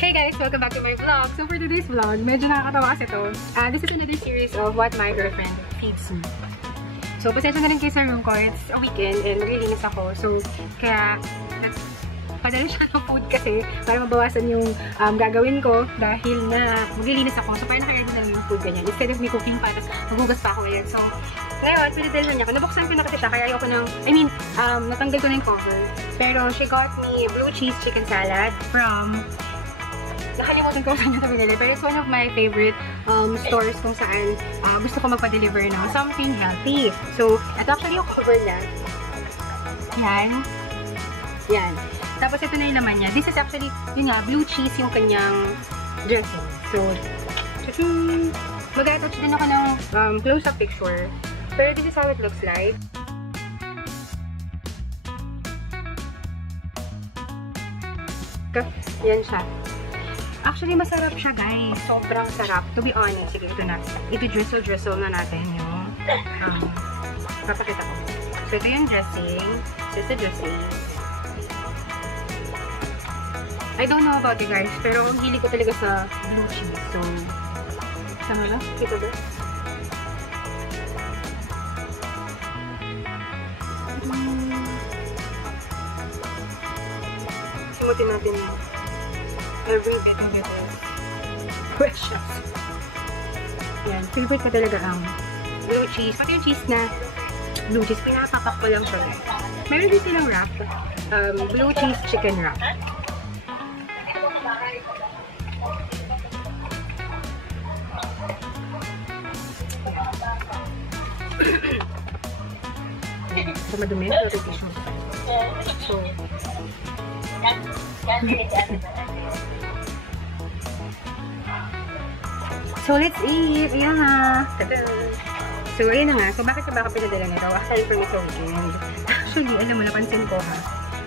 Hey guys! Welcome back to my vlog. So for today's vlog, medyo nakakatawa kasi to. This is another series of what my girlfriend feeds me. So pasensya na rin kayo sa room ko. It's a weekend and maglilinis ako. So kaya padala siya ng food kasi para mabawasan yung gagawin ko dahil na maglilinis ako. So parang naka-ready na lang yung food ganyan. Instead of me cooking pa, tapos magugas pa ako ngayon. So ngayon, pinadala niya ako. Nabuksan ko na kasi siya kaya ayoko nang, natanggal ko na yung cover. Pero she got me blue cheese chicken salad from nakalimutan ko saan niya ito binili. Pero it's one of my favorite stores kung saan gusto ko magpa-deliver ng something healthy. So, ito actually yung cover niya. Yan. Yan. Tapos ito na yung laman niya. This is actually, yun nga, blue cheese yung kanyang dressing. So, mag-attach din ako ng close-up picture. Pero this is how it looks like. Yan siya. Actually, masarap siya, guys. Sobrang sarap. To be honest, sige, ito na. Ito-drizzle na natin yung papakita ko. So, ito yung dressing. So, ito dressing. I don't know about you guys, pero ang hilig ko talaga sa blue cheese. So, sama na? Kita ba? Simutin natin every bit of it is precious. Yan. Favorite ko talaga ang blue cheese. Pati yung cheese na blue cheese. Pinapapak ko lang siya. Meron din silang wrap. Blue cheese chicken wrap. So, madumi. So, let's eat! Ayan ha! So, ayan na nga. So, bakit ka pinadala nito? Actually, for me sa weekend. Actually, alam mo, napansin ko ha.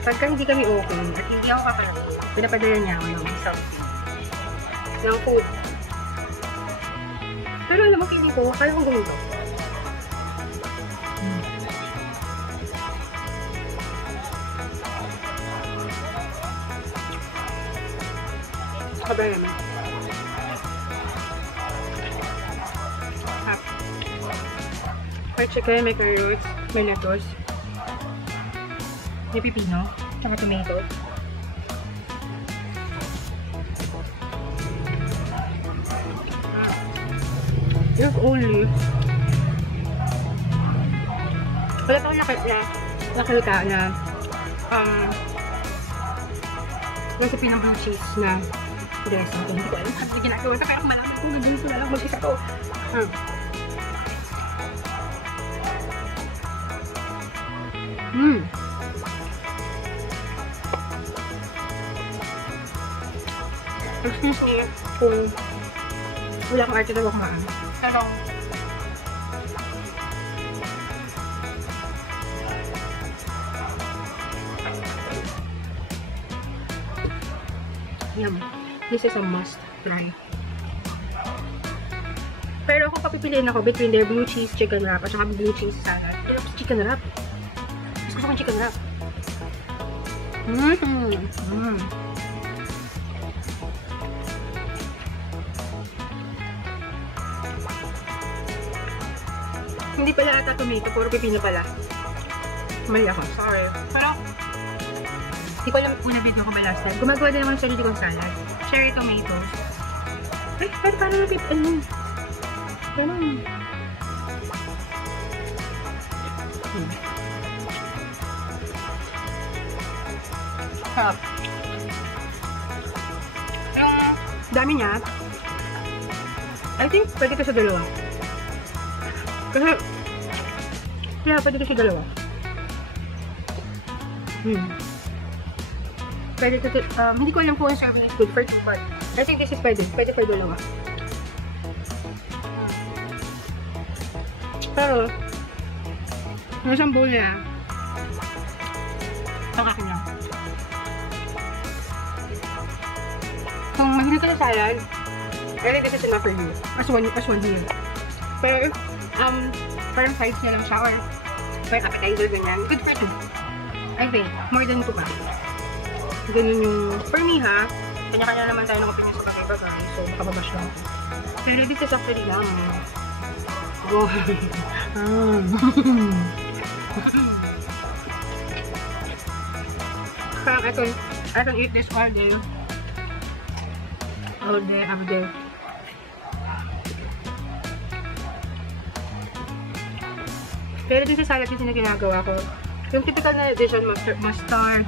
Pagka hindi kami okay, at hindi ako kakarating, pinapadala niya ako ng something. Ng food. Pero alam mo, feeling ko, kaya kong gawin to. Kabay naman. May chicken, may carrots, may lettuce, may pipino, tsaka tomato. There's only wala pa akong nakilka na recipe ng blue cheese na dressing. Hindi ko alam kung ginagawa ito, kaya kung malaman kung nandun ko na lang mag-isa to. Excuse me kung wala akong arte na ako kumaan. Pero yum. This is a must try. Pero kung papipiliin ako between their blue cheese chicken wrap at saka blue cheese salad, chicken wrap. Mas gusto kong chicken wrap. Hindi pala ata tomato, puro pipino pala. Mali ako, sorry. Pero hindi ko alam kung na-video ko ba last time. Gumagawa din naman sarili kong salad. Cherry tomatoes. Ay, pero parang napipin. Ganun. Sarap. Yung dami niya, I think pwede ko sa dalawa. Kasi, kaya pwede ko sa dalawa. Pwede ko, hindi ko alam kung ang serving is good for two, but I think this is pwede for dalawa. Pero, nasang bowl niya, ang akin lang. Kung mahilig ka na salad, I think this is enough for you. As one here. Pero, parang size niya lang siya, or parang appetizer ganyan. Good for two. I think, more than two pa. Ganun yung, for me ha, Kanya-kanya naman tayo ng opinion sa bagay-bagay. So, makababash lang ako. Pero this is actually lang. Wow. I can eat this all day. All day, every day. Pero din sa salad din na ginagawa ko. Yung typical na edition, mustard,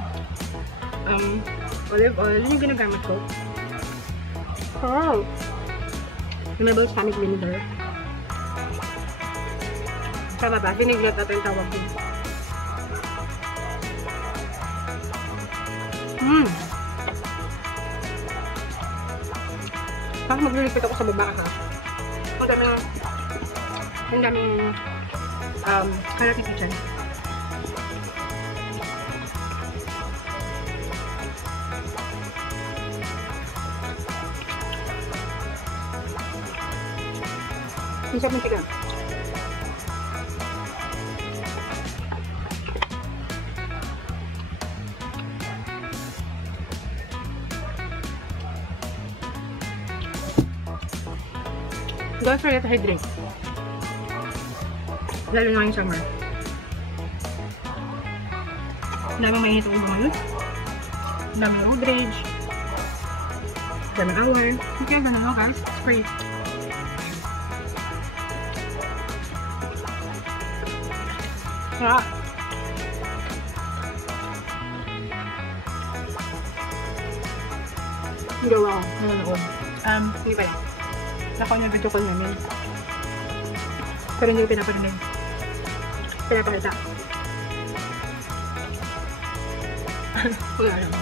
olive oil, yun yung ginagamit ko. Oh! May balsamic vinegar. Tama ba? Vinaigrette natin yung tawag ko. Bakit maglilipit ako sa baba ka? Ang daming kalati kitchen. Ang sarap ng tiga. Don't forget to hydrate. Lalo na ngayong summer. Daming mainit ang ubangan. Daming road rage. Daming hour. Okay, gano'n lang guys. Spray. Sarap. Hindi gawa ko. Nanonood. Hindi pala. Nakuha niya video call namin. Pero hindi ko pinaparinig. Pinapakita. Wala lang.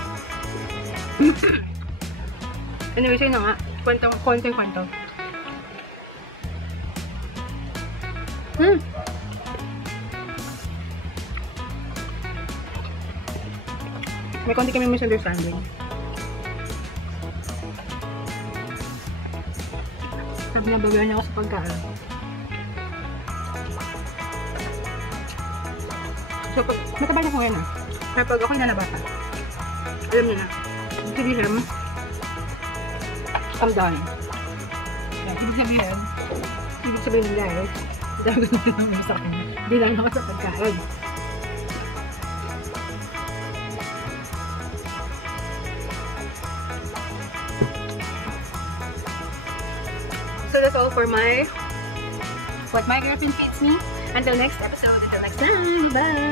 Anyway, sa'yo na nga. Kwento. May konti kami misunderstanding. Sabi niya, bagayan niya ako sa pagkaan. So, nakabalik ko ngayon Kaya pag ako'y nanabata, alam niyo na, sabihin, I'm done. Ibig sabihin guys, dapat na naman sa akin. Hindi lang ako sa pagkaan. So that's all for what my girlfriend feeds me. Until next episode, until next time, bye!